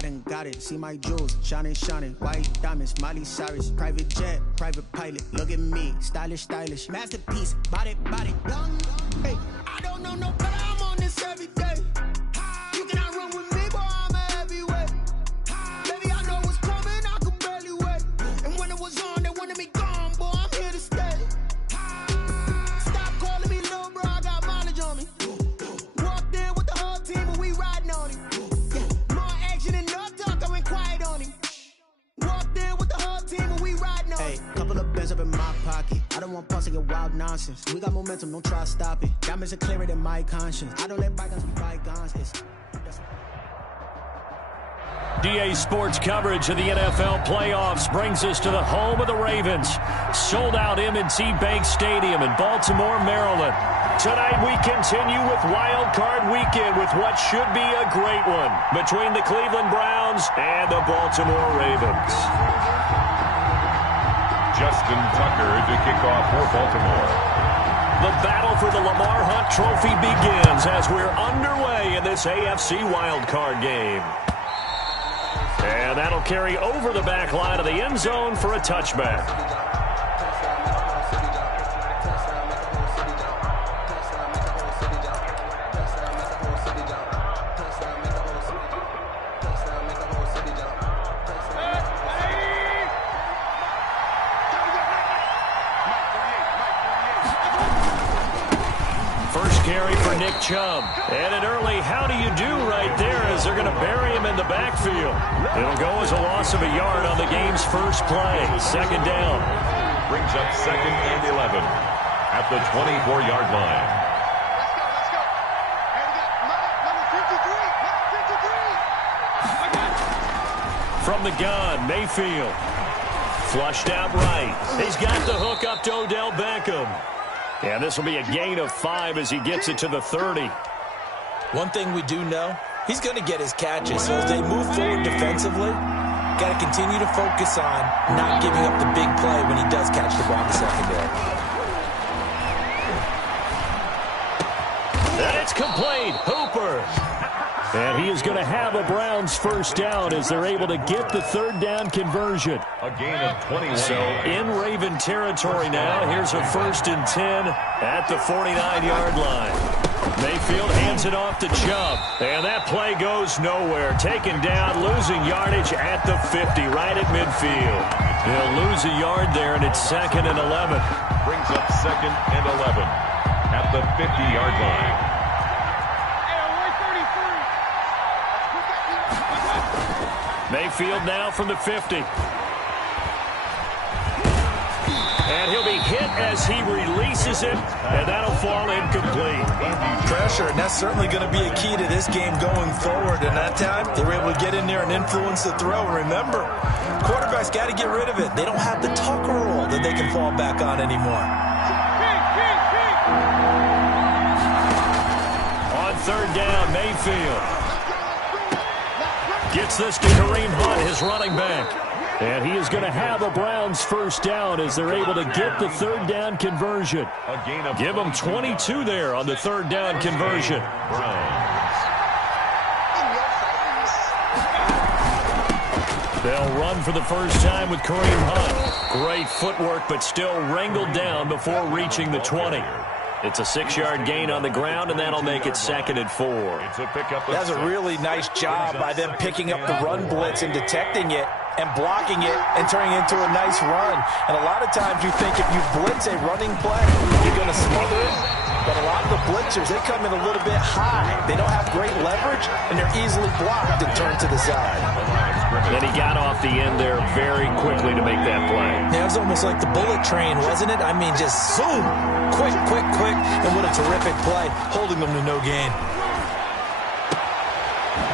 I done got it, see my jewels, shining, shining, white diamonds, Miley Cyrus, private jet, private pilot, look at me, stylish, stylish, masterpiece, body, body, young, hey, I don't know no better, I'm on this every day, you cannot run with me, boy, I'm a heavyweight, baby, I know what's coming, I could barely wait, and when it was on, they wanted me gone, boy, I'm here to stay, stop calling me little bro, I got mileage on me, walked in with the whole team and we riding on it. Couple of bands up in my pocket. I don't want pulse to get wild nonsense. We got momentum, don't try to stop it. Diamonds are clearer than my conscience. I don't let bygones be bygones. DA Sports coverage of the NFL playoffs brings us to the home of the Ravens. Sold out M&T Bank Stadium in Baltimore, Maryland. Tonight we continue with Wild Card Weekend with what should be a great one between the Cleveland Browns and the Baltimore Ravens. Justin Tucker to kick off for Baltimore. The battle for the Lamar Hunt Trophy begins as we're underway in this AFC wildcard game. And that'll carry over the back line of the end zone for a touchback. Carry for Nick Chubb. And an early how do you do right there as they're going to bury him in the backfield. It'll go as a loss of a yard on the game's first play. Second down. Brings up 2nd and 11 at the 24-yard line. From the gun, Mayfield. Flushed out right. He's got the hook up to Odell Beckham. And this will be a gain of 5 as he gets it to the 30. One thing we do know, he's going to get his catches. So as they move forward defensively, got to continue to focus on not giving up the big play when he does catch the ball in the secondary. And it's complete. Hooper. And he is going to have a Browns first down as they're able to get the third down conversion. A gain of 21. So in Raven territory now. Here's a 1st and 10 at the 49-yard line. Mayfield hands it off to Chubb. And that play goes nowhere. Taken down, losing yardage at the 50, right at midfield. He'll lose a yard there, and it's 2nd and 11. Brings up 2nd and 11 at the 50-yard line. Mayfield now from the 50. And he'll be hit as he releases it, and that'll fall incomplete. Pressure, and that's certainly going to be a key to this game going forward. And that time, they were able to get in there and influence the throw. Remember, quarterbacks got to get rid of it. They don't have the Tucker rule that they can fall back on anymore. On 3rd down, Mayfield gets this to Kareem Hunt, his running back. And he is going to have a Browns first down as they're able to get the third down conversion. Give them 22 there on the third down conversion. They'll run for the first time with Kareem Hunt. Great footwork, but still wrangled down before reaching the 20. It's a 6-yard gain on the ground, and that'll make it 2nd and 4. That's a really nice job by them picking up the run blitz and detecting it and blocking it and turning it into a nice run. And a lot of times you think if you blitz a running play, you're going to smother it. But a lot of the blitzers, they come in a little bit high. They don't have great leverage, and they're easily blocked and turned to the side. Then he got off the end there very quickly to make that play. Yeah, it was almost like the bullet train, wasn't it? I mean, just zoom, quick, quick, quick, and what a terrific play, holding them to no gain.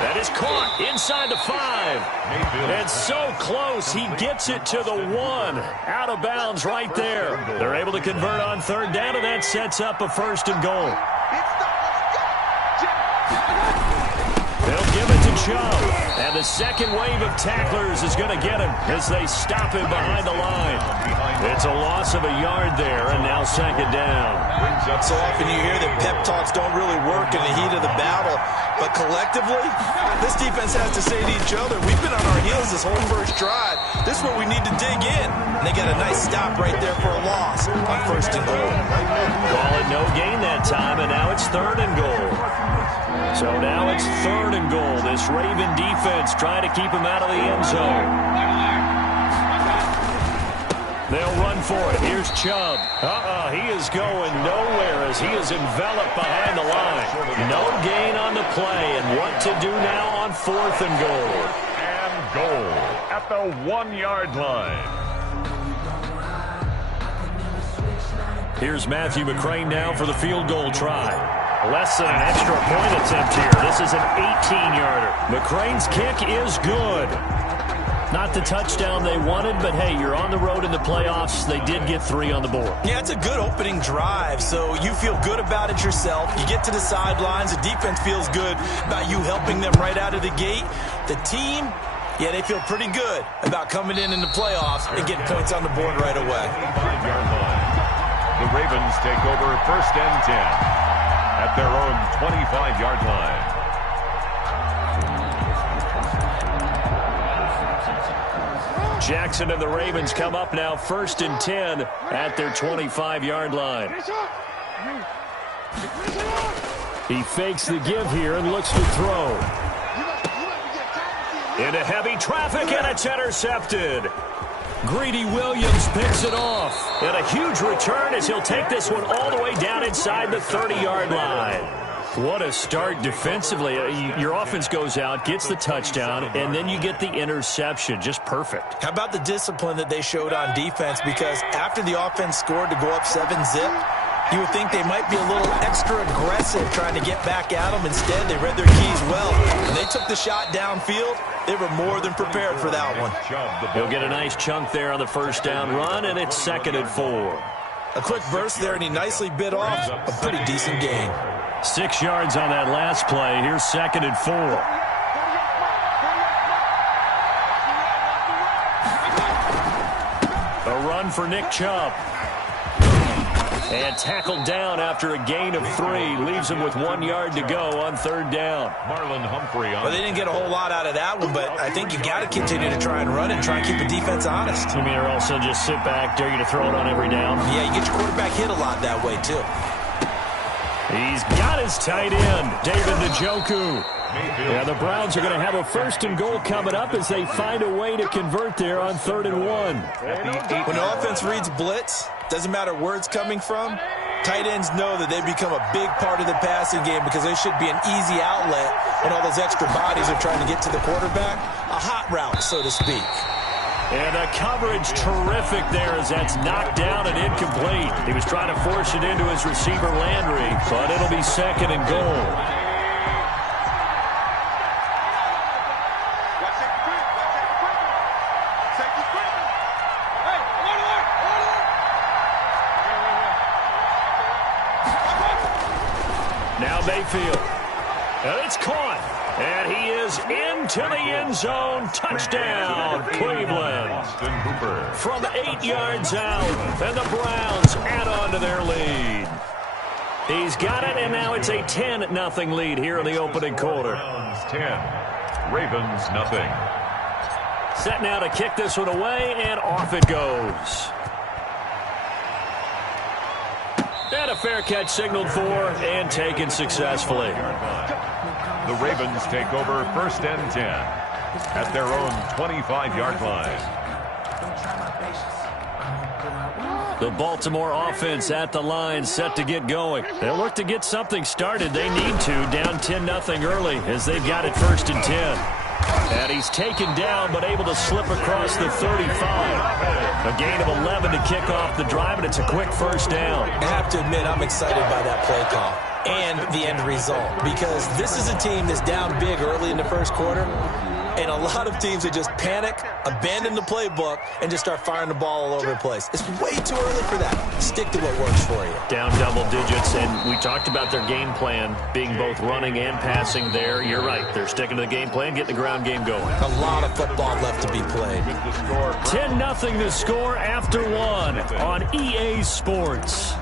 That is caught inside the 5. And so close, he gets it to the 1. Out of bounds right there. They're able to convert on 3rd down, and that sets up a 1st and goal. They'll give it to Chubb. And the second wave of tacklers is going to get him as they stop him behind the line. It's a loss of a yard there, and now second down. So often you hear that pep talks don't really work in the heat of the battle, but collectively, this defense has to say to each other, we've been on our heels this whole first drive. This is where we need to dig in. And they got a nice stop right there for a loss on first and goal. Call it no gain that time, and now it's third and goal. So now it's third and goal. This Raven defense trying to keep him out of the end zone. They'll run for it. Here's Chubb. He is going nowhere as he is enveloped behind the line. No gain on the play, and what to do now on fourth and goal. And goal at the 1-yard line. Here's Matthew McCrane now for the field goal try. Less than an extra point attempt here. This is an 18-yarder. McCrane's kick is good. Not the touchdown they wanted, but hey, you're on the road in the playoffs. They did get 3 on the board. Yeah, it's a good opening drive, so you feel good about it yourself. You get to the sidelines. The defense feels good about you helping them right out of the gate. The team, yeah, they feel pretty good about coming in the playoffs and getting points on the board right away. 5-yard line. The Ravens take over first and 10 at their own 25-yard line. Jackson and the Ravens come up now first and 10 at their 25-yard line. He fakes the give here and looks to throw. Into heavy traffic, and it's intercepted. Greedy Williams picks it off. And a huge return as he'll take this one all the way down inside the 30-yard line. What a start defensively. Your offense goes out, gets the touchdown, and then you get the interception. Just perfect. How about the discipline that they showed on defense? Because after the offense scored to go up 7-zip, you would think they might be a little extra aggressive trying to get back at them. Instead, they read their keys well. When they took the shot downfield, they were more than prepared for that one. He'll get a nice chunk there on the first down run, and it's second and 4. A quick burst there, and he nicely bit off a pretty decent gain. 6 yards on that last play. Here's second and 4. A run for Nick Chubb. And tackled down after a gain of 3. Leaves him with 1 yard to go on third down. Marlon Humphrey on. Well, they didn't get a whole lot out of that one, but I think you got to continue to try and run and try and keep the defense honest. You mean, or also just sit back, dare you to throw it on every down? Yeah, you get your quarterback hit a lot that way, too. He's got his tight end, David Njoku. Yeah, the Browns are going to have a first and goal coming up as they find a way to convert there on 3rd and 1. When the offense reads blitz, doesn't matter where it's coming from, tight ends know that they become a big part of the passing game because they should be an easy outlet when all those extra bodies are trying to get to the quarterback. A hot route, so to speak. And the coverage terrific there as that's knocked down and incomplete. He was trying to force it into his receiver Landry, but it'll be second and goal. Now Mayfield. And it's caught. And he is into the end zone. Touchdown, Cleveland. From 8 yards out. And the Browns add on to their lead. He's got it, and now it's a 10-0 lead here in the opening quarter. 10, Ravens nothing. Set now to kick this one away, and off it goes. And a fair catch signaled for and taken successfully. The Ravens take over first and 10 at their own 25-yard line. The Baltimore offense at the line, set to get going. They'll look to get something started. They need to, down 10-0 early as they've got it first and 10. And he's taken down, but able to slip across the 35. A gain of 11 to kick off the drive, and it's a quick first down. I have to admit, I'm excited by that play call. and the end result. Because this is a team that's down big early in the first quarter, and a lot of teams that just panic, abandon the playbook, and just start firing the ball all over the place. It's way too early for that. Stick to what works for you. Down double digits, and we talked about their game plan being both running and passing there. You're right. They're sticking to the game plan, getting the ground game going. A lot of football left to be played. 10-0 the score after one on EA Sports.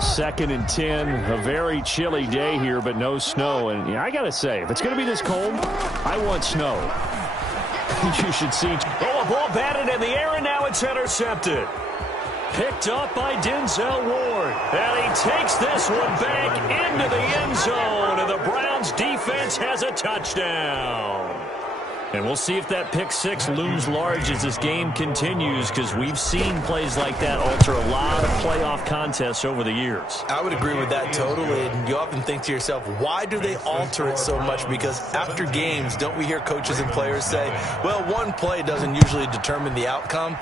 Second and 10, a very chilly day here, but no snow. And I got to say, if it's going to be this cold, I want snow. You should see. Oh, a ball batted in the air, and now it's intercepted. Picked up by Denzel Ward. And he takes this one back into the end zone, and the Browns defense has a touchdown. And we'll see if that pick six looms large as this game continues, because we've seen plays like that alter a lot of playoff contests over the years. I would agree with that totally. And you often think to yourself, why do they alter it so much? Because after games, don't we hear coaches and players say, well, one play doesn't usually determine the outcome?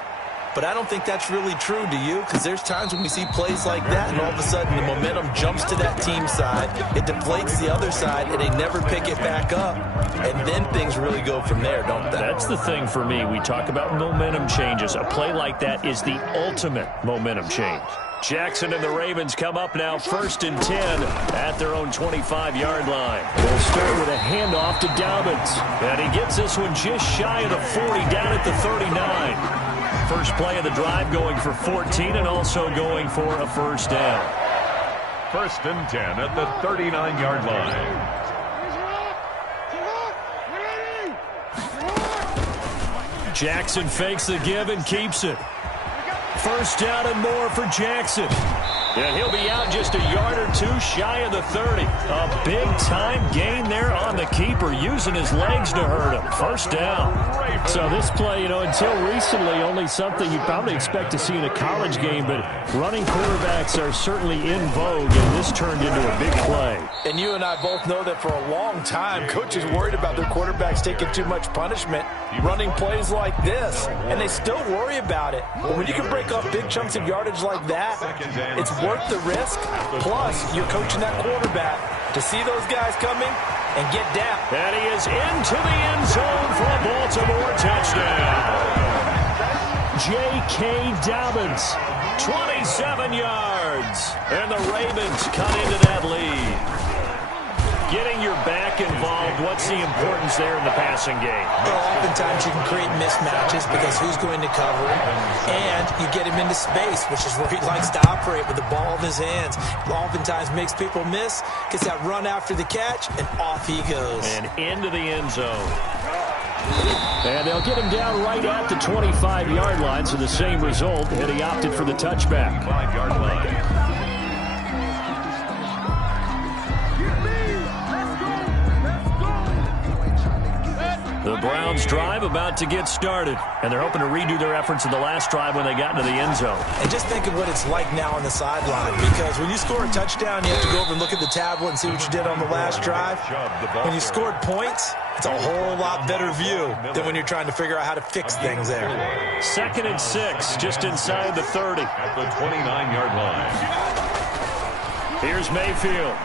But I don't think that's really true, do you? Because there's times when we see plays like that, and all of a sudden the momentum jumps to that team side, it deflates the other side, and they never pick it back up. And then things really go from there, don't they? That's the thing for me. We talk about momentum changes. A play like that is the ultimate momentum change. Jackson and the Ravens come up now 1st and 10 at their own 25-yard line. They'll start with a handoff to Dobbins. And he gets this one just shy of the 40 down at the 39. First play of the drive going for 14 and also going for a first down. 1st and 10 at the 39-yard line. Jackson fakes the give and keeps it. First down and more for Jackson. And he'll be out just a yard or two shy of the 30. A big-time gain there on the keeper, using his legs to hurt him. First down. So this play, until recently, only something you'd probably expect to see in a college game, but running quarterbacks are certainly in vogue, and this turned into a big play. And you and I both know that for a long time, coaches worried about their quarterbacks taking too much punishment, running plays like this, and they still worry about it. But when you can break up big chunks of yardage like that, it's worth the risk. Plus, you're coaching that quarterback to see those guys coming and get down. And he is into the end zone for a Baltimore touchdown. J.K. Dobbins, 27 yards. And the Ravens cut into that lead. Getting your back involved, what's the importance there in the passing game? Well, oftentimes you can create mismatches because who's going to cover it, and you get him into space, which is where he likes to operate with the ball in his hands. Oftentimes makes people miss, gets that run after the catch, and off he goes. And into the end zone. And they'll get him down right at the 25-yard line, so the same result, and he opted for the touchback. 5-yard line. The Browns drive about to get started, and they're hoping to redo their efforts in the last drive when they got into the end zone. And just think of what it's like now on the sideline, because when you score a touchdown, you have to go over and look at the tablet and see what you did on the last drive. When you scored points, it's a whole lot better view than when you're trying to figure out how to fix things there. 2nd and 6, just inside the 30. At the 29-yard line. Here's Mayfield.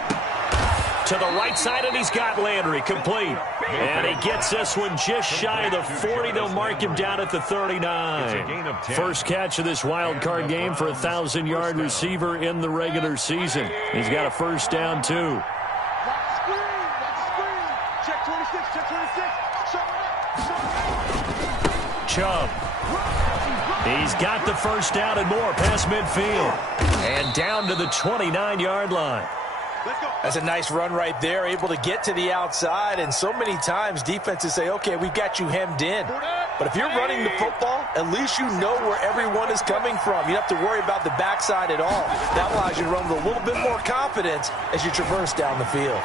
To the right side, and he's got Landry complete. And he gets this one just shy of the 40. They'll mark him down at the 39. First catch of this wild card game for a 1,000-yard receiver in the regular season. He's got a first down, too. Chubb. He's got the first down and more past midfield. And down to the 29-yard line. That's a nice run right there, able to get to the outside. And so many times defenses say, okay, we've got you hemmed in. But if you're running the football, at least you know where everyone is coming from. You don't have to worry about the backside at all. That allows you to run with a little bit more confidence as you traverse down the field.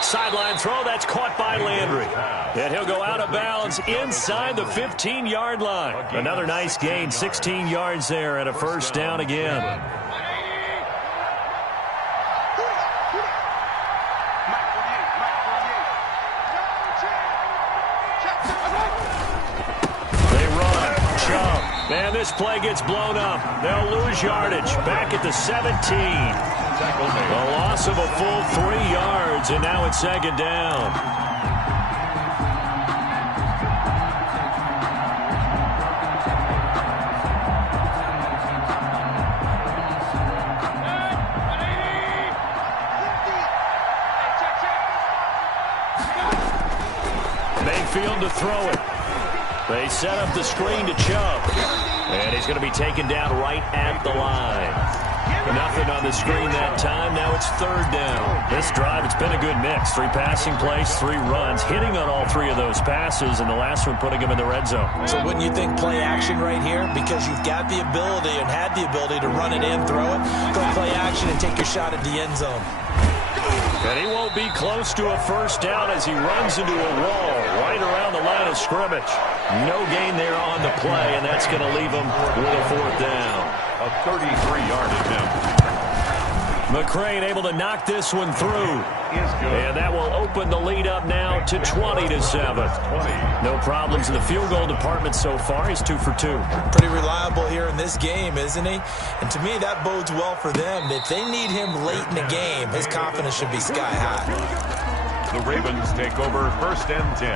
Sideline throw, that's caught by Landry. And he'll go out of bounds inside the 15-yard line. Another nice gain, 16 yards there, and a first down again. And this play gets blown up. They'll lose yardage. Back at the 17. A loss of a full 3 yards, and now it's second down. Mayfield to throw it. They set up the screen to Chubb. And he's going to be taken down right at the line. Nothing on the screen that time. Now it's third down. This drive, it's been a good mix. 3 passing plays, 3 runs, hitting on all 3 of those passes, and the last one putting him in the red zone. So wouldn't you think play action right here? Because you've got the ability and had the ability to run it in, throw it, go play action and take your shot at the end zone. And he won't be close to a first down as he runs into a wall right around the line of scrimmage. No gain there on the play, and that's going to leave him with a 4th down. A 33-yard attempt. McCrane able to knock this one through. And that will open the lead up now to 20-7. No problems in the field goal department so far. He's 2 for 2. Pretty reliable here in this game, isn't he? And to me, that bodes well for them. If they need him late in the game, his confidence should be sky high. The Ravens take over 1st and 10.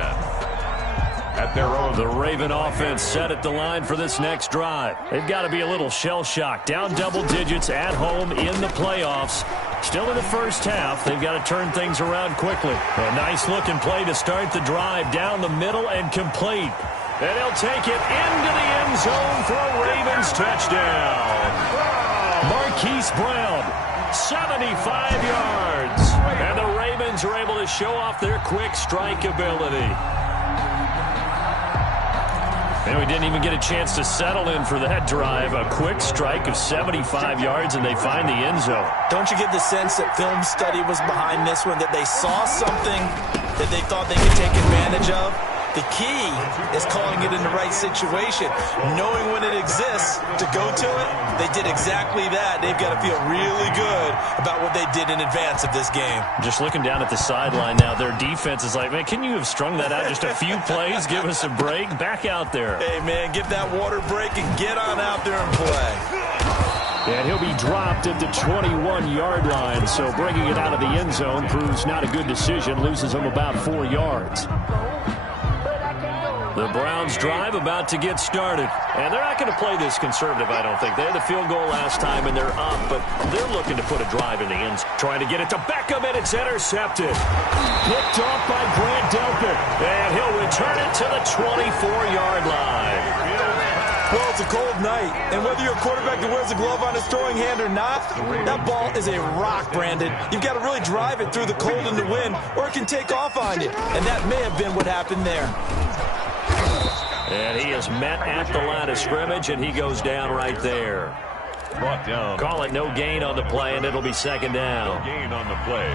At their own. The Raven offense set at the line for this next drive. They've got to be a little shell-shocked. Down double digits at home in the playoffs. Still in the first half. They've got to turn things around quickly. A nice-looking play to start the drive down the middle and complete. And he'll take it into the end zone for a Ravens touchdown. Marquise Brown, 75 yards. And the Ravens are able to show off their quick strike ability. And we didn't even get a chance to settle in for that drive. A quick strike of 75 yards, and they find the end zone. Don't you get the sense that film study was behind this one, that they saw something that they thought they could take advantage of? The key is calling it in the right situation, knowing when it exists to go to it. They did exactly that. They've got to feel really good about what they did in advance of this game. Just looking down at the sideline now, their defense is like, man, can you have strung that out just a few plays? Give us a break. Back out there. Hey, man, give that water break and get on out there and play. And he'll be dropped at the 21-yard line, so bringing it out of the end zone proves not a good decision. Loses him about 4 yards. The Browns drive about to get started. And they're not going to play this conservative, I don't think. They had the field goal last time, and they're up, but they're looking to put a drive in the end. Trying to get it to Beckham, and it's intercepted. Picked off by Grant Delpit. And he'll return it to the 24-yard line. Well, it's a cold night, and whether you're a quarterback that wears a glove on his throwing hand or not, that ball is a rock, Brandon. You've got to really drive it through the cold and the wind, or it can take off on you. And that may have been what happened there. And he is met at the line of scrimmage, and he goes down right there. Brought down. Call it no gain on the play, and it'll be second down. No gain on the play.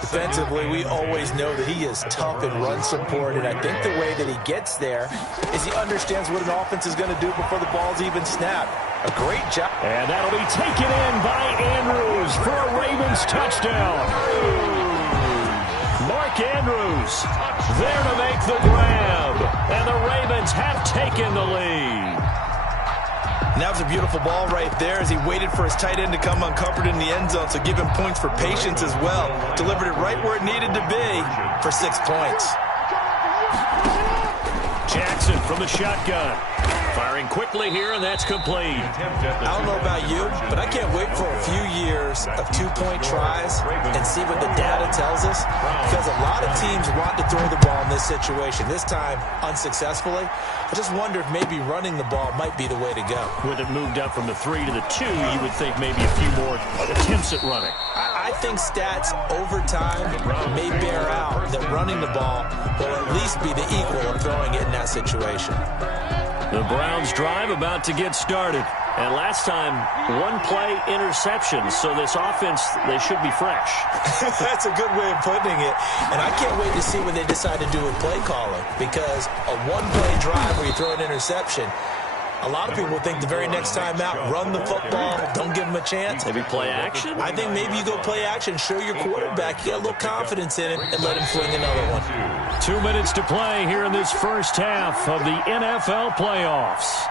Defensively, we always know that he is tough in run support, and I think the way that he gets there is he understands what an offense is going to do before the ball's even snapped. A great job. And that'll be taken in by Andrews for a Ravens touchdown. Mark Andrews there to make the grab. And the Ravens have taken the lead. And that was a beautiful ball right there as he waited for his tight end to come uncovered in the end zone. So give him points for patience as well. Delivered it right where it needed to be for 6 points. Jackson from the shotgun. Firing quickly here, and that's complete. I don't know about you, but I can't wait for a few years of 2-point tries and see what the data tells us. Because a lot of teams want to throw the ball in this situation. This time, unsuccessfully. I just wonder if maybe running the ball might be the way to go. With it moved up from the 3 to the 2, you would think maybe a few more attempts at running. I think stats over time may bear out that running the ball will at least be the equal of throwing it in that situation. The Browns drive about to get started. And last time, 1 play interception. So this offense, they should be fresh. That's a good way of putting it. And I can't wait to see what they decide to do with play calling. Because a 1-play drive where you throw an interception, a lot of people think the very next time out, run the football, don't give them a chance. Maybe play action? I think maybe you go play action, show your quarterback you got a little confidence in him, and let him fling another one. 2 minutes to play here in this first half of the NFL playoffs.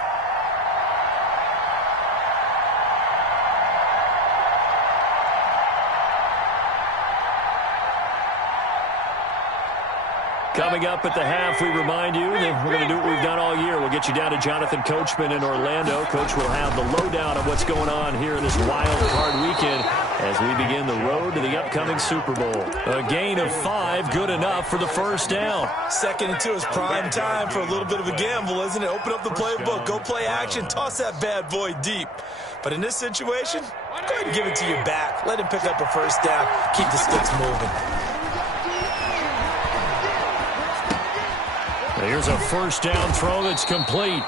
Coming up at the half, we remind you that we're going to do what we've done all year. We'll get you down to Jonathan Coachman in Orlando. Coach will have the lowdown of what's going on here in this wild card weekend as we begin the road to the upcoming Super Bowl. A gain of 5, good enough for the first down. 2nd and 2 is prime time for a little bit of a gamble, isn't it? Open up the playbook, go play action, toss that bad boy deep. But in this situation, go ahead and give it to your back. Let him pick up a first down. Keep the sticks moving. Here's a first down throw that's complete.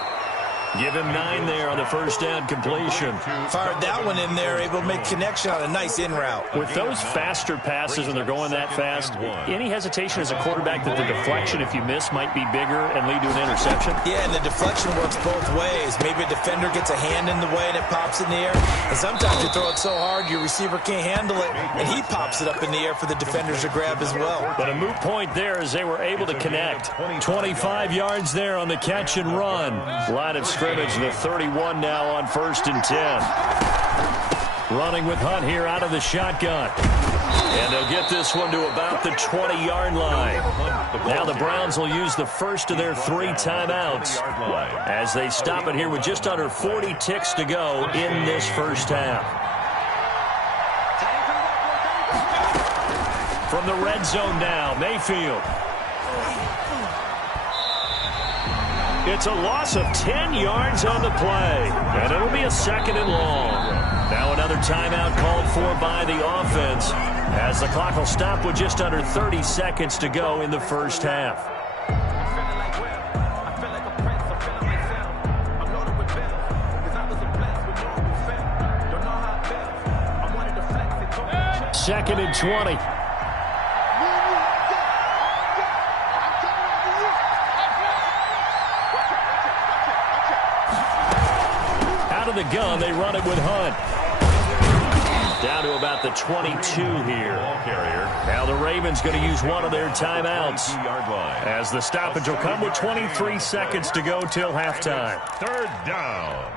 Give him 9 there on the first down completion. Fired that one in there, able to make connection on a nice in route. With those faster passes and they're going that fast, any hesitation as a quarterback that the deflection, if you miss, might be bigger and lead to an interception? Yeah, and the deflection works both ways. Maybe a defender gets a hand in the way and it pops in the air. And sometimes you throw it so hard your receiver can't handle it, and he pops it up in the air for the defenders to grab as well. But a moot point there as they were able to connect. 25 yards there on the catch and run. Line of scrimmage, the 31 now on 1st and 10. Running with Hunt here out of the shotgun. And they'll get this one to about the 20-yard line. Now the Browns will use the first of their 3 timeouts as they stop it here with just under 40 ticks to go in this first half. From the red zone now, Mayfield. It's a loss of 10 yards on the play, and it'll be a 2nd and long. Now another timeout called for by the offense as the clock will stop with just under 30 seconds to go in the first half. Second and 20. Of the gun, they run it with Hunt. Down to about the 22 here. Now the Ravens going to use one of their timeouts as the stoppage will come with 23 seconds to go till halftime. 3rd down.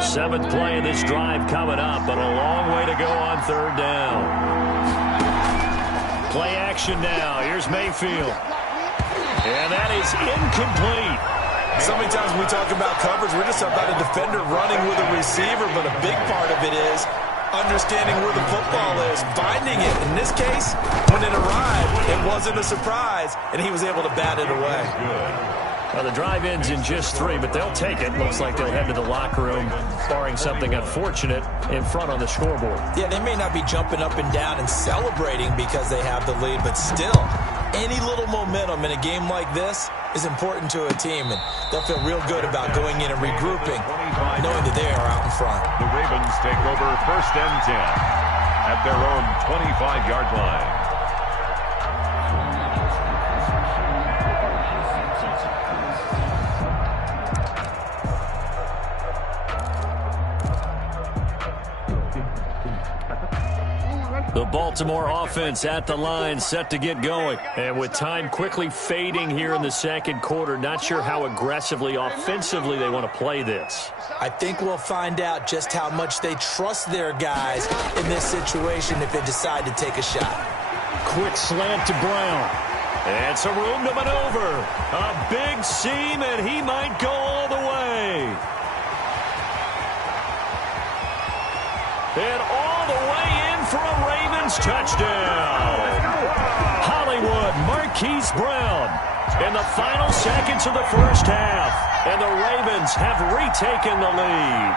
Seventh play of this drive coming up, but a long way to go on 3rd down. Play action now. Here's Mayfield. And that is incomplete. So many times when we talk about coverage, we're just about a defender running with a receiver, but a big part of it is understanding where the football is, finding it. In this case, when it arrived, it wasn't a surprise, and he was able to bat it away. Well, the drive ends in just 3, but they'll take it. Looks like they'll head to the locker room, barring something unfortunate in front on the scoreboard. Yeah, they may not be jumping up and down and celebrating because they have the lead, but still, any little momentum in a game like this is important to a team, and they'll feel real good about going in and regrouping, knowing that they are out in front. The Ravens take over 1st and 10 at their own 25-yard line. The Baltimore offense at the line, set to get going. And with time quickly fading here in the 2nd quarter, not sure how aggressively, offensively they want to play this. I think we'll find out just how much they trust their guys in this situation if they decide to take a shot. Quick slant to Brown. And some room to maneuver. A big seam, and he might go all the way. And all the way in for a Ravens touchdown. Hollywood Marquise Brown in the final seconds of the first half. And the Ravens have retaken the lead.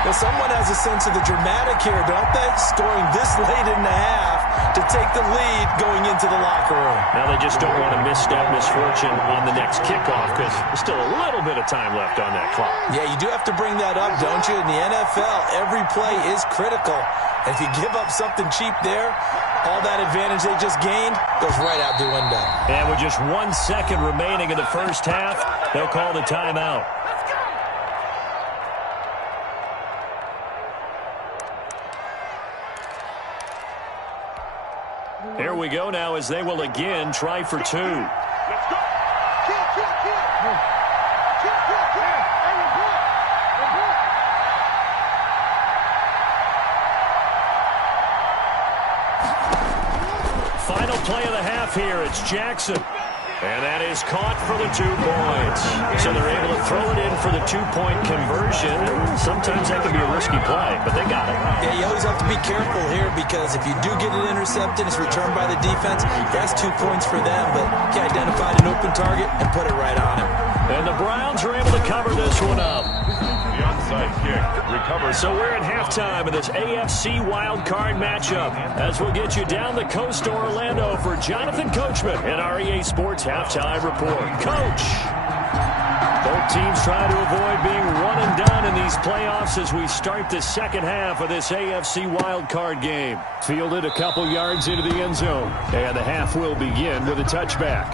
Well, someone has a sense of the dramatic here, don't they? Scoring this late in the half to take the lead going into the locker room. Now they just don't want to misstep misfortune on the next kickoff because there's still a little bit of time left on that clock. Yeah, you do have to bring that up, don't you? In the NFL, every play is critical. And if you give up something cheap there, all that advantage they just gained goes right out the window. And with just 1 second remaining in the first half, they'll call the timeout. Here we go now as they will again try for 2. Let's go. Kill. play of the half here. It's Jackson. And that is caught for the 2 points. So they're able to throw it in for the 2-point conversion. Sometimes that can be a risky play, but they got it. Yeah, you always have to be careful here because if you do get it intercepted, it's returned by the defense. That's 2 points for them, but he identified an open target and put it right on him. And the Browns are able to cover this one up. The onside kick recovered. So we're at halftime of this AFC wildcard matchup as we'll get you down the coast to Orlando for Jonathan Coachman in our EA Sports Halftime Report. Coach! Both teams trying to avoid being one and done in these playoffs as we start the second half of this AFC wildcard game. Fielded a couple yards into the end zone. And the half will begin with a touchback.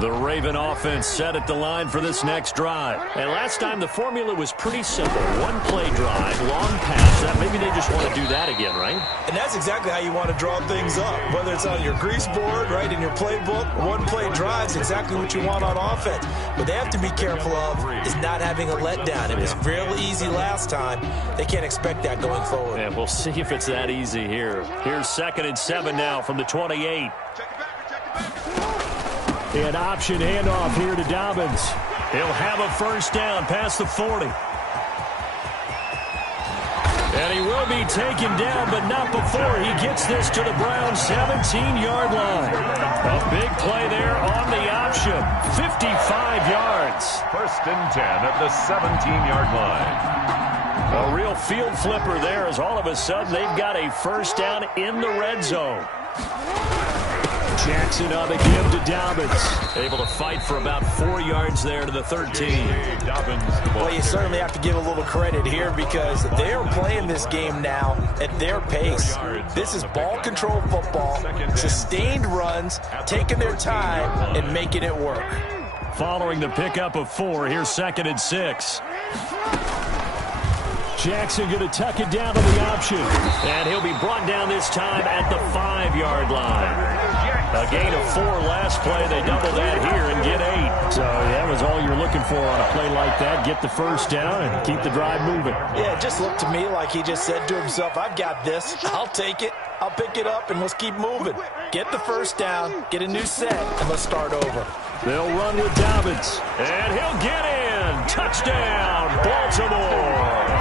The Raven offense set at the line for this next drive. And last time the formula was pretty simple. One play drive, long pass. That maybe they just want to do that again, right? And that's exactly how you want to draw things up. Whether it's on your grease board, right, in your playbook, one play drive is exactly what you want on offense. What they have to be careful of is not having a letdown. It was real easy last time. They can't expect that going forward. And we'll see if it's that easy here. Here's 2nd and 7 now from the 28. An option handoff here to Dobbins. He'll have a first down past the 40. And he will be taken down, but not before he gets this to the Browns' 17-yard line. A big play there on the option. 55 yards. 1st and 10 at the 17-yard line. A real field flipper there as all of a sudden they've got a first down in the red zone. Jackson on the give to Dobbins. Able to fight for about 4 yards there to the 13. Well, you certainly have to give a little credit here because they're playing this game now at their pace. This is ball control football, sustained runs, taking their time and making it work. Following the pickup of 4, here's 2nd and 6. Jackson going to tuck it down to the option. And he'll be brought down this time at the 5-yard line. A gain of 4 last play. They double that here and get 8. So that was all you're looking for on a play like that. Get the first down and keep the drive moving. Yeah, it just looked to me like he just said to himself, I've got this. I'll take it. I'll pick it up, and let's keep moving. Get the first down, get a new set, and let's start over. They'll run with Dobbins. And he'll get in. Touchdown, Baltimore.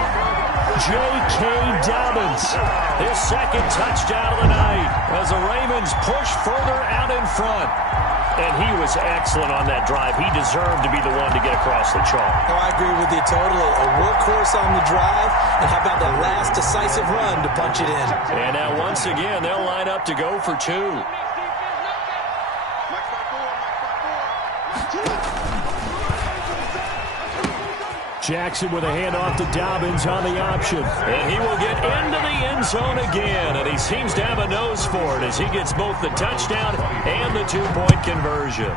J.K. Dobbins, his 2nd touchdown of the night as the Ravens push further out in front. And he was excellent on that drive. He deserved to be the one to get across the chalk. Oh, I agree with you totally. A workhorse on the drive, and how about that last decisive run to punch it in? And now once again, they'll line up to go for 2. Jackson with a handoff to Dobbins on the option. And he will get into the end zone again. And he seems to have a nose for it as he gets both the touchdown and the 2-point conversion.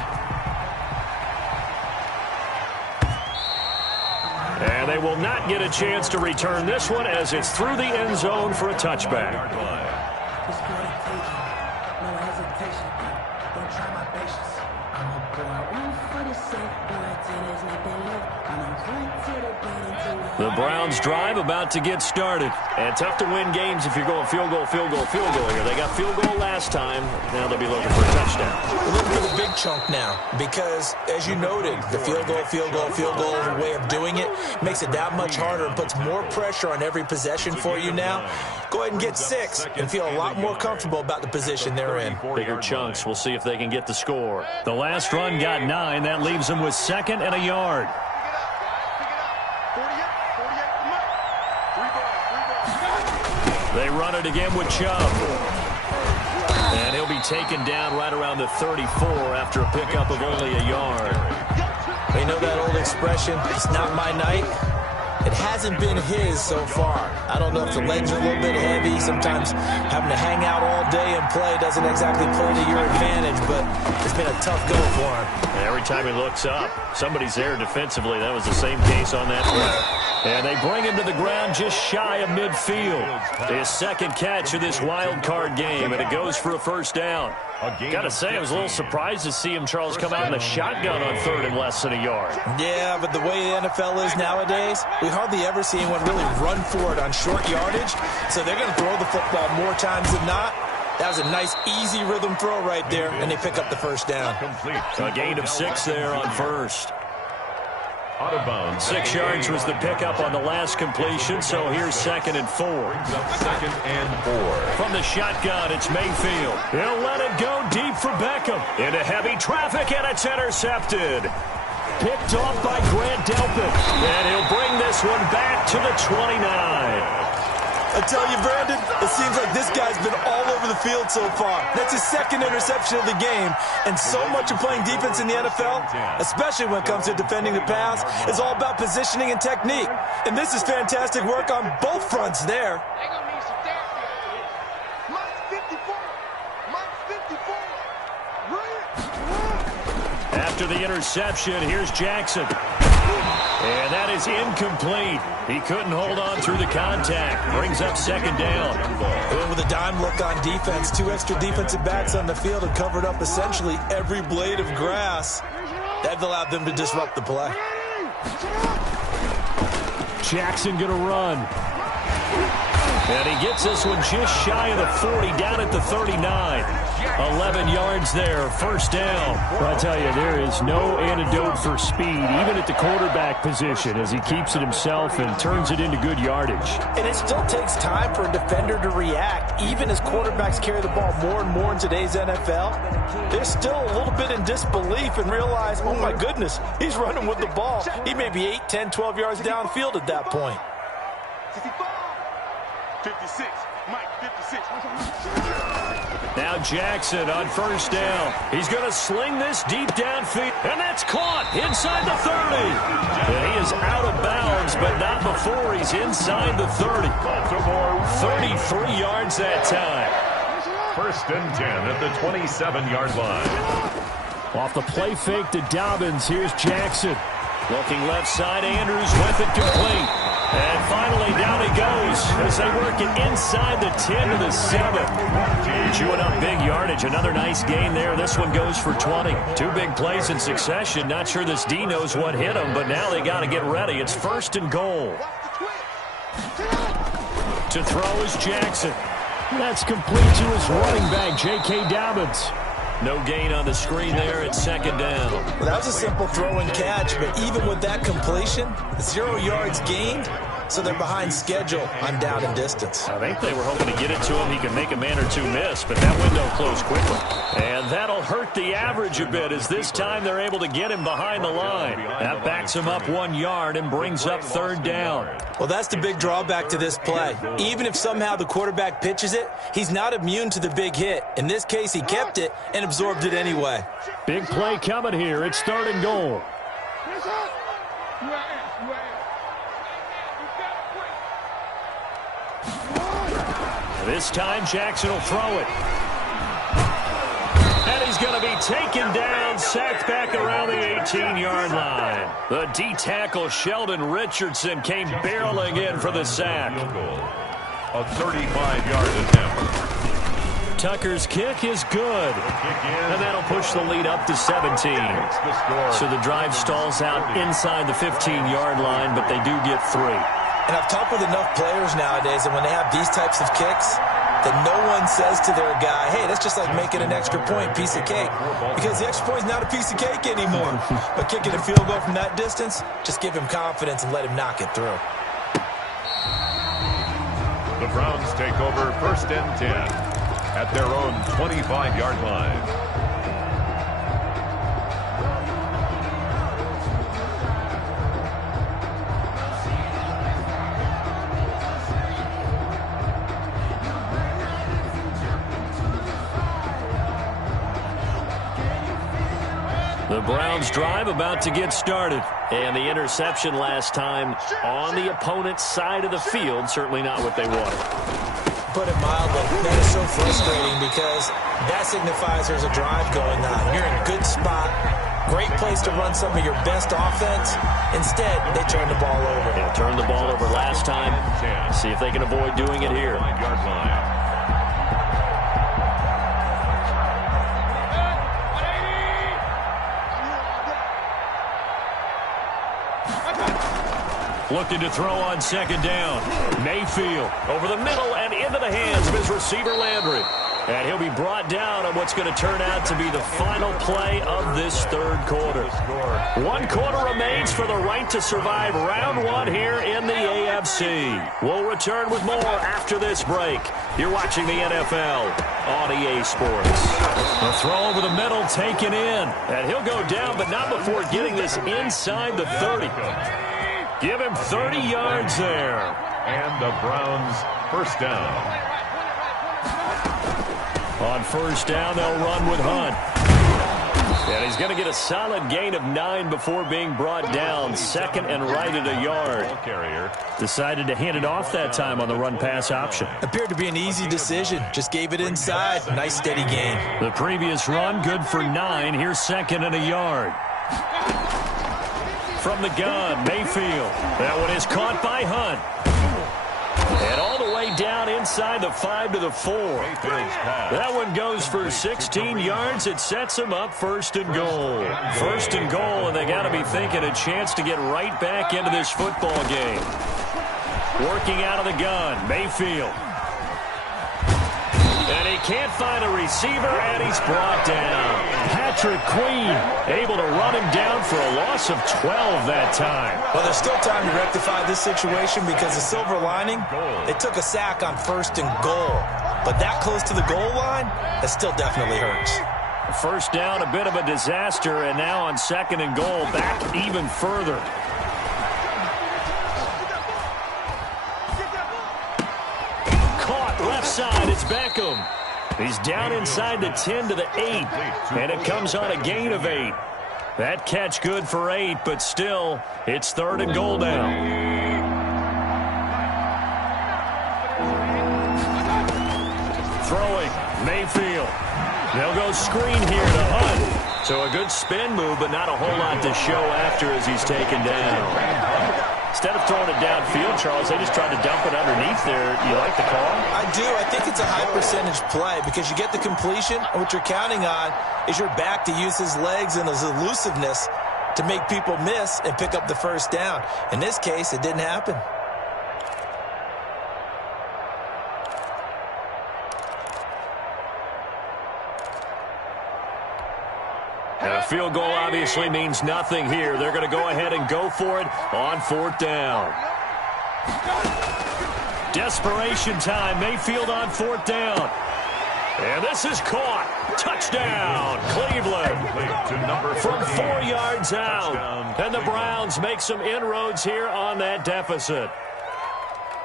And they will not get a chance to return this one as it's through the end zone for a touchback. The Browns drive about to get started. And tough to win games if you're going field goal, field goal, field goal here. They got field goal last time. Now they'll be looking for a touchdown. We're looking for the big chunk now because, as you noted, the field goal, field goal, field goal way of doing it makes it that much harder and puts more pressure on every possession for you now. Go ahead and get 6 and feel a lot more comfortable about the position they're in. Bigger chunks. We'll see if they can get the score. The last run got 9. That leaves them with 2nd and a yard. They run it again with Chubb. And he'll be taken down right around the 34 after a pickup of only a yard. You know that old expression, it's not my night? It hasn't been his so far. I don't know if the legs are a little bit heavy. Sometimes having to hang out all day and play doesn't exactly play to your advantage, but it's been a tough go for him. And every time he looks up, somebody's there defensively. That was the same case on that play. And they bring him to the ground just shy of midfield. His 2nd catch of this wild card game, and it goes for a first down. Got to say, I was a little surprised to see him, Charles, come out in the shotgun on third and less than a yard. Yeah, but the way the NFL is nowadays, we hardly ever see anyone really run for it on short yardage. So they're going to throw the football more times than not. That was a nice, easy rhythm throw right there, and they pick up the first down. A gain of 6 there on first. Out of bounds. 6 yards was the pickup on the last completion, so here's 2nd and 4. Second and 4. From the shotgun, it's Mayfield. He'll let it go deep for Beckham. Into heavy traffic, and it's intercepted. Picked off by Grant Delpit. And he'll bring this one back to the 29. I tell you, Brandon, it seems like this guy's been all over the field so far. That's his 2nd interception of the game. And so much of playing defense in the NFL, especially when it comes to defending the pass, is all about positioning and technique. And this is fantastic work on both fronts there. After the interception, here's Jackson. And that is incomplete. He couldn't hold on through the contact. Brings up 2nd down. And with a dime look on defense, 2 extra defensive backs on the field and covered up essentially every blade of grass. That allowed them to disrupt the play. Jackson going to run. And he gets this one just shy of the 40, down at the 39. 11 yards there, first down. Well, I tell you, there is no antidote for speed, even at the quarterback position, as he keeps it himself and turns it into good yardage. And it still takes time for a defender to react, even as quarterbacks carry the ball more and more in today's NFL. They're still a little bit in disbelief and realize, oh my goodness, he's running with the ball. He may be 8, 10, 12 yards downfield at that point. 56, Mike, 56. Now Jackson on first down. He's going to sling this deep downfield, and that's caught inside the 30. And he is out of bounds, but not before he's inside the 30. 33 yards that time. First and 10 at the 27-yard line. Off the play fake to Dobbins, here's Jackson. Looking left side, Andrews with it complete. And finally, down he goes as they work it inside the 10 to the 7. Chewing up big yardage. Another nice gain there. This one goes for 20. 2 big plays in succession. Not sure this D knows what hit him, but now they got to get ready. It's 1st and goal. To throw is Jackson. That's complete to his running back, J.K. Dobbins. No gain on the screen there at 2nd down. Well, that was a simple throw and catch, but even with that completion, 0 yards gained, so they're behind schedule on down and distance. I think they were hoping to get it to him. He could make a man or 2 miss, but that window closed quickly. And that'll hurt the average a bit as this time they're able to get him behind the line. That backs him up 1 yard and brings up 3rd down. Well, that's the big drawback to this play. Even if somehow the quarterback pitches it, he's not immune to the big hit. In this case, he kept it and absorbed it anyway. Big play coming here. It's 3rd and goal. This time, Jackson will throw it. And he's going to be taken down, sacked back around the 18-yard line. The D-tackle, Sheldon Richardson, came barreling in for the sack. A 35-yard attempt. Tucker's kick is good. And that'll push the lead up to 17. So the drive stalls out inside the 15-yard line, but they do get 3. And I've talked with enough players nowadays that when they have these types of kicks, that no one says to their guy, hey, that's just like making an extra point, piece of cake. Because the extra point is not a piece of cake anymore. But kicking a field goal from that distance, just give him confidence and let him knock it through. The Browns take over 1st and 10 at their own 25-yard line. The Browns drive about to get started. And the interception last time on the opponent's side of the field. Certainly not what they wanted. Put it mildly, that is so frustrating because that signifies there's a drive going on. You're in a good spot. Great place to run some of your best offense. Instead, they turn the ball over. Yeah, turned the ball over last time. See if they can avoid doing it here. Looking to throw on second down. Mayfield over the middle and into the hands of his receiver Landry. And he'll be brought down on what's going to turn out to be the final play of this third quarter. 1 quarter remains for the right to survive round 1 here in the AFC. We'll return with more after this break. You're watching the NFL on EA Sports. The throw over the middle taken in. And he'll go down, but not before getting this inside the 30. Give him 30 yards there. And the Browns first down. On first down, they'll run with Hunt. And he's going to get a solid gain of 9 before being brought down. Second and right at a yard. Decided to hand it off that time on the run-pass option. Appeared to be an easy decision. Just gave it inside. Nice steady gain. The previous run, good for 9. Here's second and a yard. From the gun, Mayfield. That one is caught by Hunt. And all the way down inside the 5 to the 4. That one goes for 16 yards. It sets them up first and goal. First and goal, and they got to be thinking a chance to get right back into this football game. Working out of the gun, Mayfield. And he can't find a receiver, and he's brought down. Patrick Queen able to run him down for a loss of 12 that time. Well, there's still time to rectify this situation because the silver lining, they took a sack on first and goal. But that close to the goal line, that still definitely hurts. First down, a bit of a disaster, and now on second and goal, back even further. Caught left side, it's Beckham. He's down inside the 10 to the 8, and it comes on a gain of 8. That catch good for 8, but still, it's third and goal now. Throwing, Mayfield. They'll go screen here to Hunt. So a good spin move, but not a whole lot to show after as he's taken down. Instead of throwing it downfield, Charles, they just tried to dump it underneath there. You like the call? I do. I think it's a high percentage play because you get the completion, and what you're counting on is your back to use his legs and his elusiveness to make people miss and pick up the first down. In this case, it didn't happen. And a field goal obviously means nothing here. They're going to go ahead and go for it on fourth down. Desperation time. Mayfield on fourth down. And this is caught. Touchdown, Cleveland. From 4 yards out. And the Browns make some inroads here on that deficit.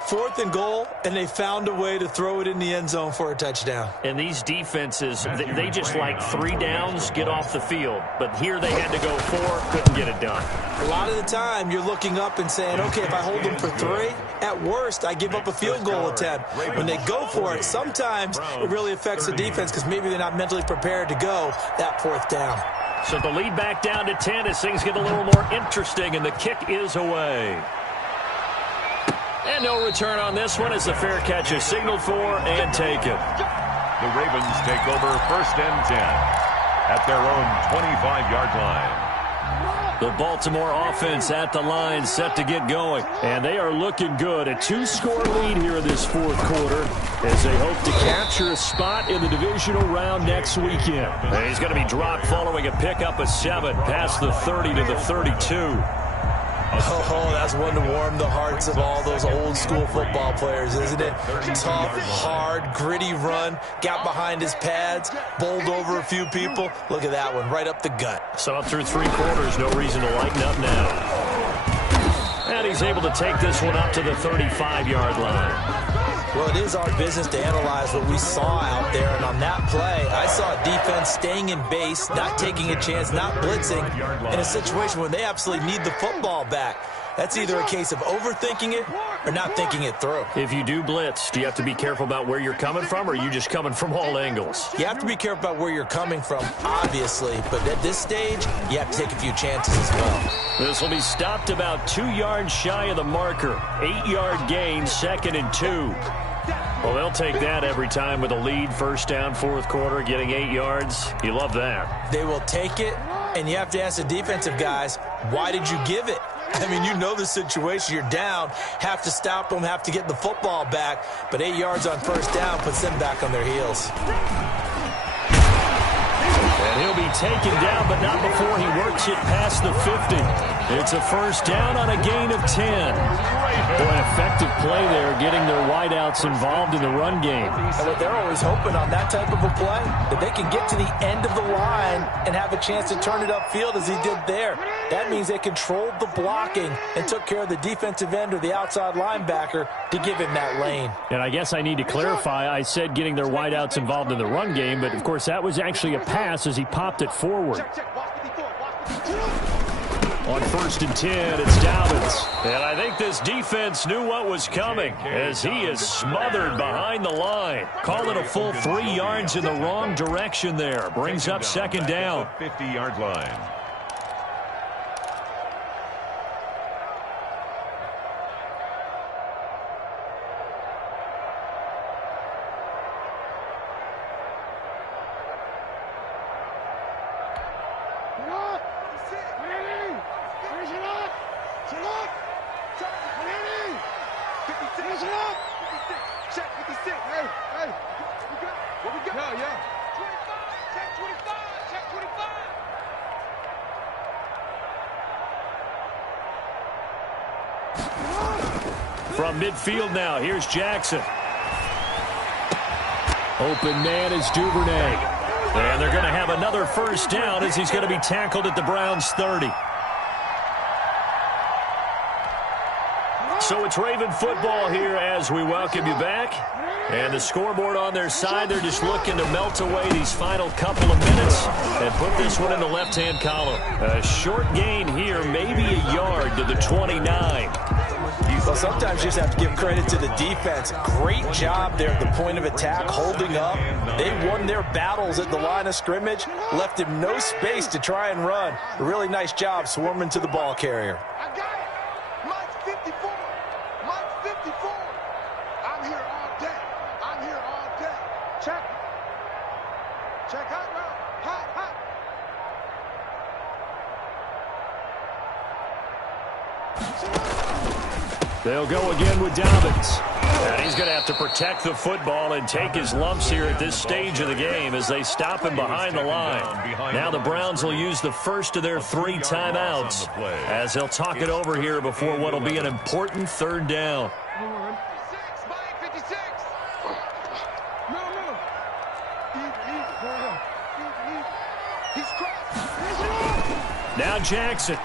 Fourth and goal, and they found a way to throw it in the end zone for a touchdown. And these defenses, they just like 3 downs, get off the field. But here they had to go 4, couldn't get it done. A lot of the time, you're looking up and saying, okay, if I hold them for 3, at worst, I give up a field goal attempt. When they go for it, sometimes it really affects the defense because maybe they're not mentally prepared to go that fourth down. So the lead back down to 10 as things get a little more interesting, and the kick is away. And no return on this one as the fair catch is signaled for and taken. The Ravens take over first and 10 at their own 25-yard line. The Baltimore offense at the line set to get going. And they are looking good. A 2-score lead here in this fourth quarter as they hope to capture a spot in the divisional round next weekend. And he's going to be dropped following a pickup of 7 past the 30 to the 32. Oh, that's one to warm the hearts of all those old-school football players, isn't it? Tough, hard, gritty run, got behind his pads, bowled over a few people. Look at that one, right up the gut. So through 3 quarters, no reason to lighten up now. And he's able to take this one up to the 35-yard line. Well, it is our business to analyze what we saw out there, and on that play, I saw a defense staying in base, not taking a chance, not blitzing, in a situation where they absolutely need the football back. That's either a case of overthinking it or not thinking it through. If you do blitz, do you have to be careful about where you're coming from, or are you just coming from all angles? You have to be careful about where you're coming from, obviously, but at this stage, you have to take a few chances as well. This will be stopped about 2 yards shy of the marker. 8-yard gain, 2nd and 2. Well, they'll take that every time with a lead, first down, fourth quarter, getting 8 yards. You love that. They will take it, and you have to ask the defensive guys, why did you give it? I mean, you know the situation. You're down, have to stop them, have to get the football back. But 8 yards on first down puts them back on their heels. And he'll be taken down, but not before he works it past the 50. It's a first down on a gain of 10. Boy, an effective play there, getting their wideouts involved in the run game. And what they're always hoping on that type of a play, that they can get to the end of the line and have a chance to turn it upfield as he did there. That means they controlled the blocking and took care of the defensive end or the outside linebacker to give him that lane. And I guess I need to clarify, I said getting their wideouts involved in the run game, but of course that was actually a pass as he popped it forward. On 1st and 10, it's Dobbins. And I think this defense knew what was coming as he is smothered behind the line. Call it a full 3 yards in the wrong direction there. Brings up second down. 50-yard line. From midfield now, here's Jackson. Open man is Duvernay. And they're going to have another first down as he's going to be tackled at the Browns' 30. So it's Raven football here as we welcome you back. And the scoreboard on their side, they're just looking to melt away these final couple of minutes and put this one in the left-hand column. A short gain here, maybe a yard to the 29. Well, sometimes you just have to give credit to the defense. Great job there at the point of attack, holding up. They won their battles at the line of scrimmage, left him no space to try and run. A really nice job swarming to the ball carrier. I got it. Mike's 54. Mike's 54. I'm here all day. I'm here all day. Check. Check hot route. Hot, hot. They'll go again with Dobbins. And he's going to have to protect the football and take his lumps here at this stage of the game as they stop him behind the line. Now the Browns will use the first of their 3 timeouts as they'll talk it over here before what will be an important third down. Now Jackson.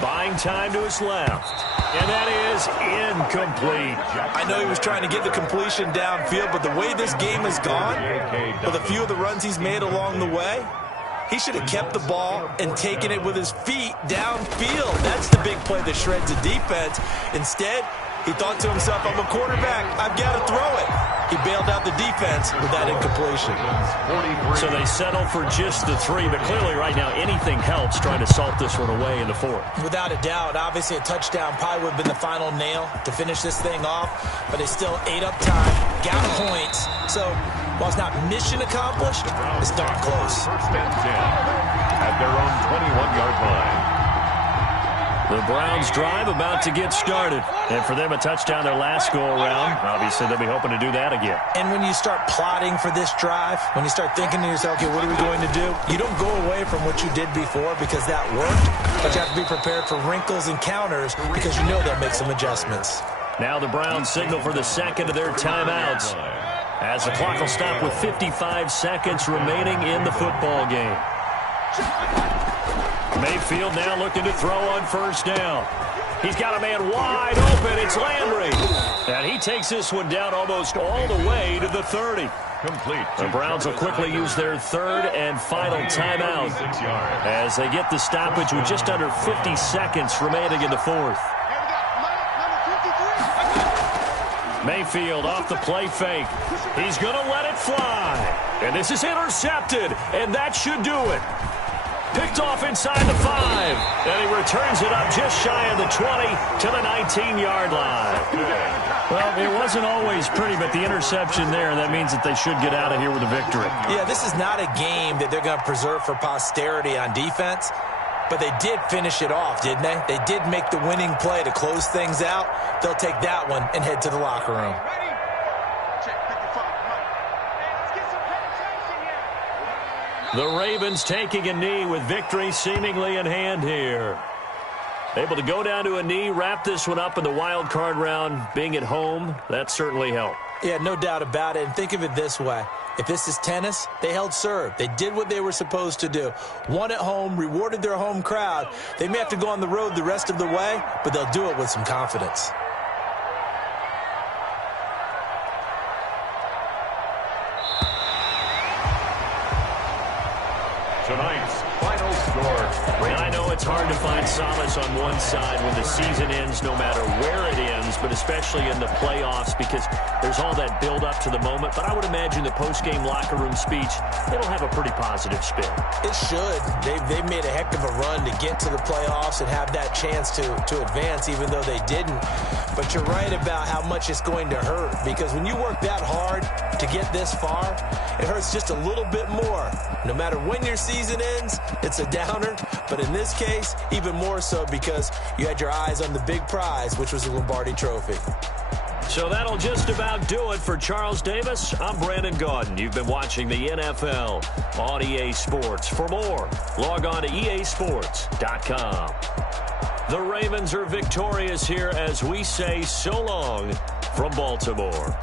Buying time to his left. And that is incomplete. I know he was trying to get the completion downfield, but the way this game has gone, with a few of the runs he's made along the way, he should have kept the ball and taken it with his feet downfield. That's the big play that shreds the defense. Instead, he thought to himself, I'm a quarterback. I've got to throw it. He bailed out the defense with that incompletion. So they settle for just the 3, but clearly right now anything helps trying to salt this one away in the 4th. Without a doubt, obviously a touchdown probably would have been the final nail to finish this thing off, but they still ate up time, got points. So while it's not mission accomplished, it's darn close. First and 10 at their own 21-yard line. The Browns drive about to get started. And for them, a touchdown their last go-around. Obviously, they'll be hoping to do that again. And when you start plotting for this drive, when you start thinking to yourself, okay, what are we going to do? You don't go away from what you did before because that worked. But you have to be prepared for wrinkles and counters because you know they'll make some adjustments. Now the Browns signal for the second of their timeouts as the clock will stop with 55 seconds remaining in the football game. Mayfield now looking to throw on first down. He's got a man wide open. It's Landry. And he takes this one down almost all the way to the 30. Complete. The Browns will quickly use their 3rd and final timeout as they get the stoppage with just under 50 seconds remaining in the 4th. Mayfield off the play fake. He's going to let it fly. And this is intercepted, and that should do it. Picked off inside the 5, and he returns it up just shy of the 20 to the 19-yard line. Well, it wasn't always pretty, but the interception there, that means that they should get out of here with a victory. Yeah, this is not a game that they're going to preserve for posterity on defense. But they did finish it off, didn't they? They did make the winning play to close things out. They'll take that one and head to the locker room. The Ravens taking a knee with victory seemingly in hand here. Able to go down to a knee, wrap this one up in the wild card round. Being at home, that certainly helped. Yeah, no doubt about it. And think of it this way. If this is tennis, they held serve. They did what they were supposed to do. Won at home, rewarded their home crowd. They may have to go on the road the rest of the way, but they'll do it with some confidence. Tonight's final score. And I know it's hard to find solace on one side when the season ends, no matter where it ends, but especially in the playoffs, because there's all that build up to the moment. But I would imagine the post-game locker room speech, it'll have a pretty positive spin. It should. They've made a heck of a run to get to the playoffs and have that chance to advance, even though they didn't. But you're right about how much it's going to hurt, because when you work that hard to get this far, it hurts just a little bit more. No matter when your season ends, it's a downer. But in this case, even more so because you had your eyes on the big prize, which was the Lombardi Trophy. So that'll just about do it for Charles Davis. I'm Brandon Gaudin. You've been watching the NFL on EA Sports. For more, log on to easports.com. The Ravens are victorious here as we say so long from Baltimore.